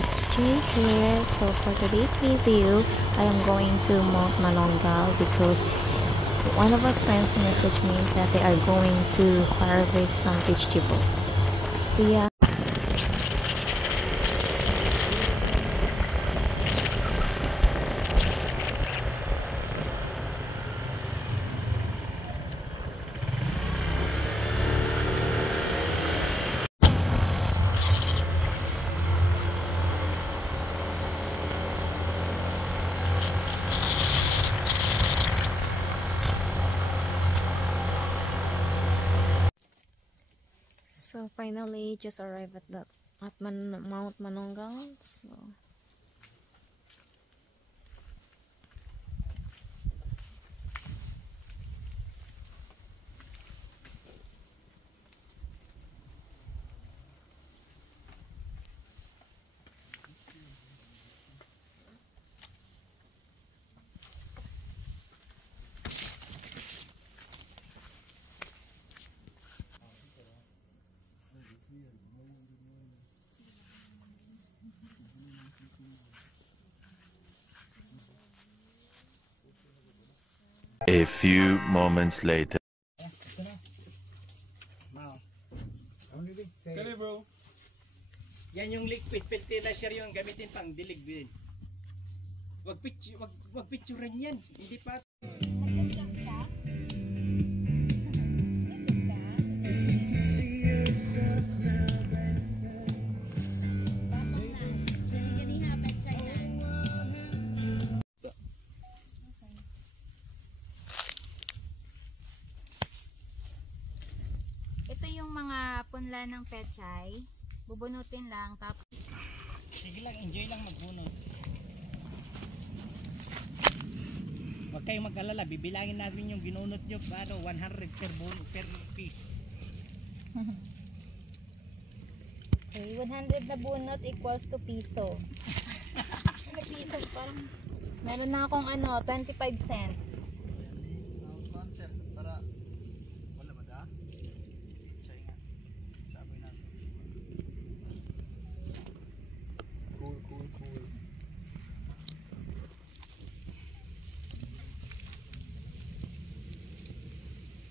It's Jay here. So for today's video, I am going to Mount Manongal because one of our friends messaged me that they are going to harvest some vegetables. See ya. So finally, just arrived at Mount Manongal. So a few moments later. Kali bro. Yan yung liquid fertilizer yung gamitin pang dilig din. Wag picturean yan. Hindi pa. ito yung mga punla ng pechay. Bubunutin lang tapos Sige lang, enjoy lang magbunot. Huwag kayong mag-alala, bibilangin natin yung ginunot nyo para 100 per piece. okay, 100 na bunot equals to piso. Ano piso? Parang meron na akong 25 cents. Concept para wala ba da? Chay nga. Sabi natin. Cool.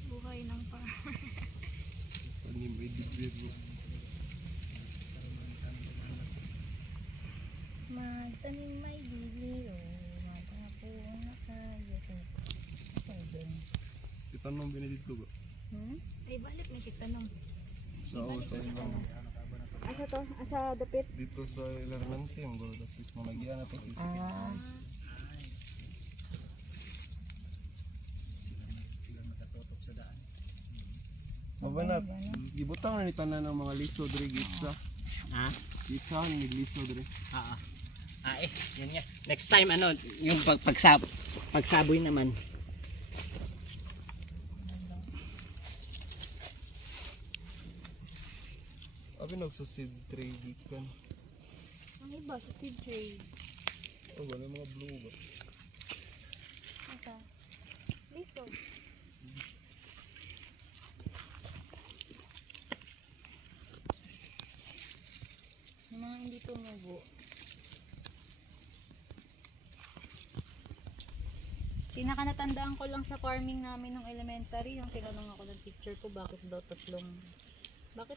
Buhay ng farmer. Tanim may digrid mo. Magtanim may bibiro. Magtapo na tayo. Itanong binidito ba? Ay balik may kitanong. Sa ilang Asa to? Asa dapit? dito sa ilang nansim go tapos mamagyan na to. Mabanat, ibutang na ni tanan ng mga liso diri gitsa. Ha? Gitsa ni liso diri. Yun nga. Next time yung pagsaboy naman. Abi sa seed tray gikan. Ang iba sa seed tray. Wala mga blue ba? Asa? Liso. Yung mga hindi tumubo. Pinakanatandaan ko lang sa farming namin ng elementary, yung tinanong ako ng teacher ko bakit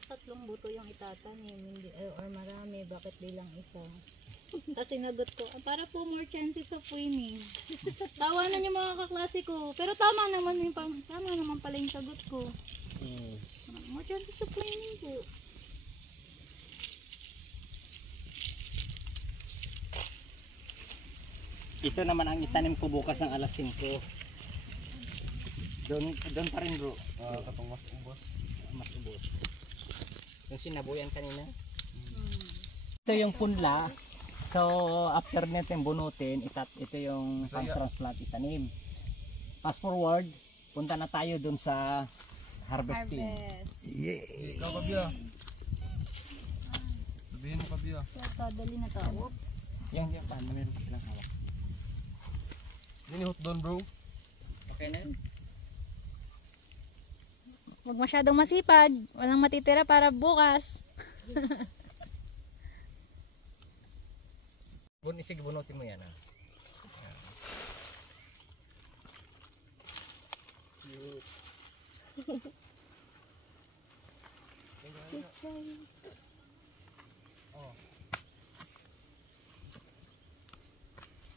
tatlong buto yung itatanim, hindi, or marami, bakit di lang isa. Kasi sinagot ko, para po more chances of winning. Tawanan yung mga kaklase ko, pero tama naman pala yung sagot ko. More chances of winning po. Ito naman ang itanim ko bukas ng alas 5. Doon pa rin bro. Katong mas ubos. Yung sinabuyan kanina. Ito yung punla. So after natin bunutin, ito yung pang-transplant itanim. Fast forward, punta na tayo doon sa harvesting. Harvest. Ikaw kabya. Sabihin mo kabya. Ito, dali na to. Whoop. Yan pa, meron pa silang hawak. Dinihot doon bro. Okay na yun. Huwag masyadong masipag. Walang matitira para bukas. Sige, bunutin mo yan ha.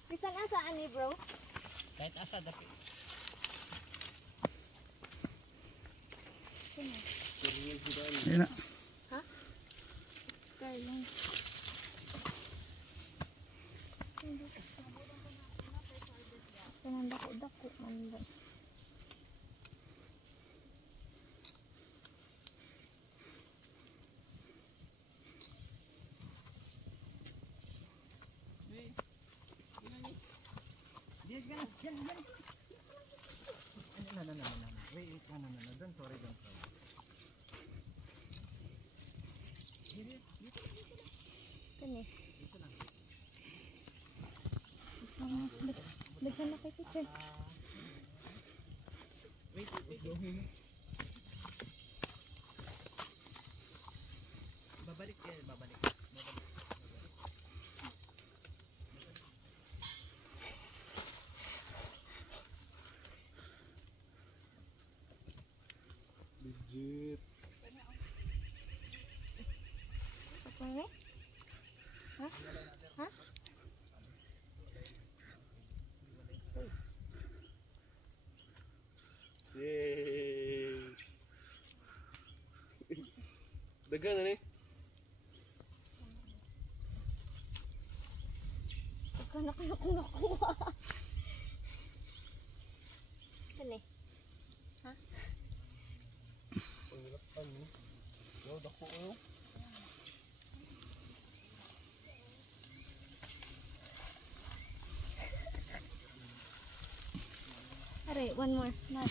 Bisan asaan ni bro? Kahit asa dati. Ayun na. Starling. Kanang dako-dako. Wait, don't sorry. Kani. Daghan na kay teacher. Wait. Babalik. Legit. Apa ni? Ha? Ha? Yay. Dagan na ni. Daghan na kayo kung nakuha. Kani. Pangilatan ni. Yo dako ko. Are, one more. Not.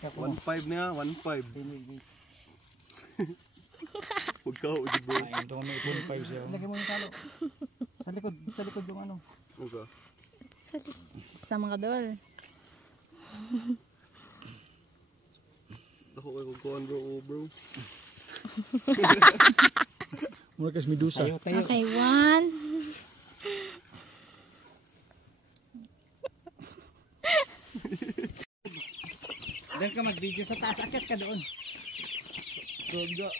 1.5 niya, 1.5. Huwag ka ho, di bro. Ayun, ito may 2.5 siya. Lagay mo yung talo. Sa likod yung ano. Huwag ka. Sa mga dol. Ako kayo kagkuhan bro, bro. Mura kasi medusa. Tayo. Okay, one. Doon ka mag-video sa taas. Akit ka doon. Soga.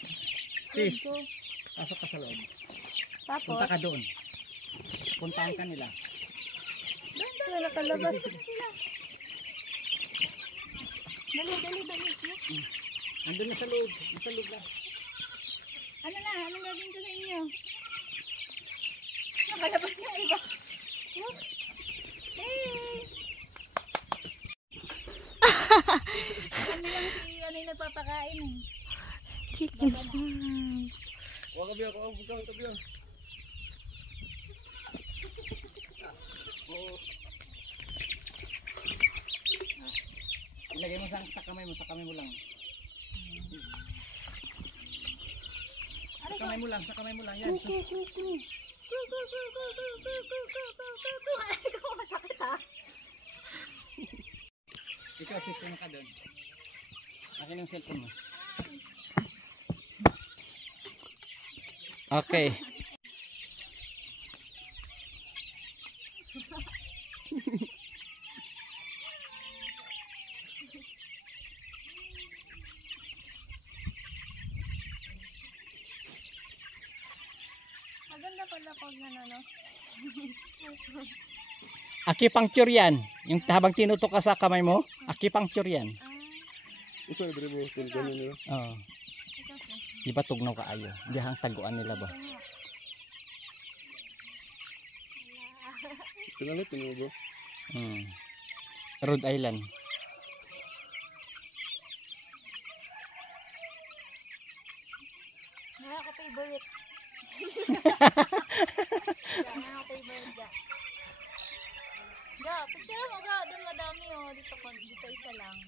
Sis, pasok ka sa loob. Tapos, Punta ka doon. Puntahan ka nila. doon nakalabas na sila. Dali. Andun na sa loob. Nasa loob lang. Ano na? Anong gagawin ko sa inyo? Nakalabas yung iba. Look. Hey! Ano lang si ano yung nagpapakain eh. Chicken farm. Huwag ka biya, huwag ka biya. Ilagay mo sa kamay mo. Sa kamay mo lang. Sa kamay mo lang. Yan. Ay, ko masakit ha. Ikaw, sis, puno ka doon. Akin yung cellphone mo. Okay. Maganda pala pag ano. Acupuncture yan. Yung habang tinutok ka sa kamay mo, acupuncture yan. Ang sa'yo dali bro, tuligan nyo nila. Oo. Di ba tugnaw ka ayo? Di hang taguan nila ba? Tinalit nyo bro. Rhode Island. Wala ko favorite. Wala ko favorite. Ga, picture mo ga. Doon madami oh. Dito isa lang.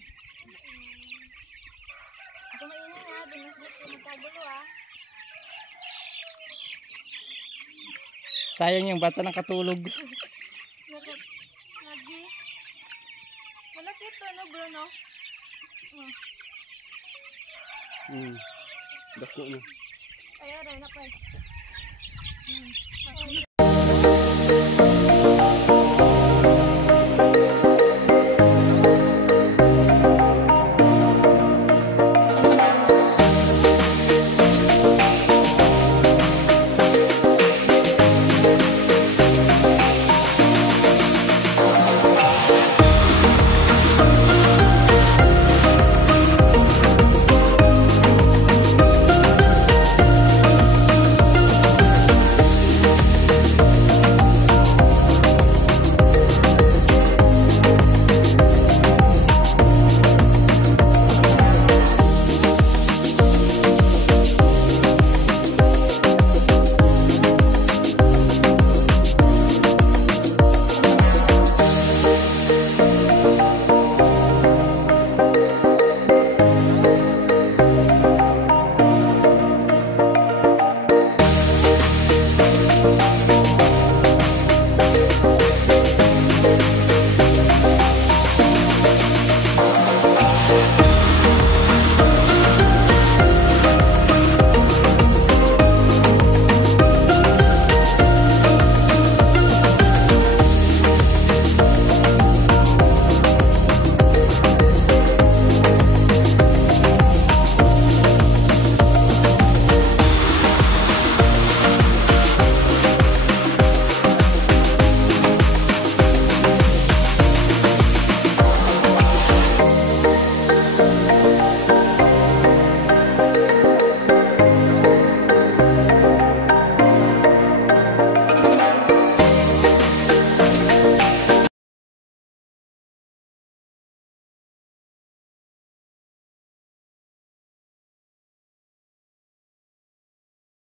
Ito maingay ha. Dinas-dis ko magkagulo ah. Sayang yung bata nakatulog. Lagi. Malaki ito no bro no? Dako na. Ayan rin, napay.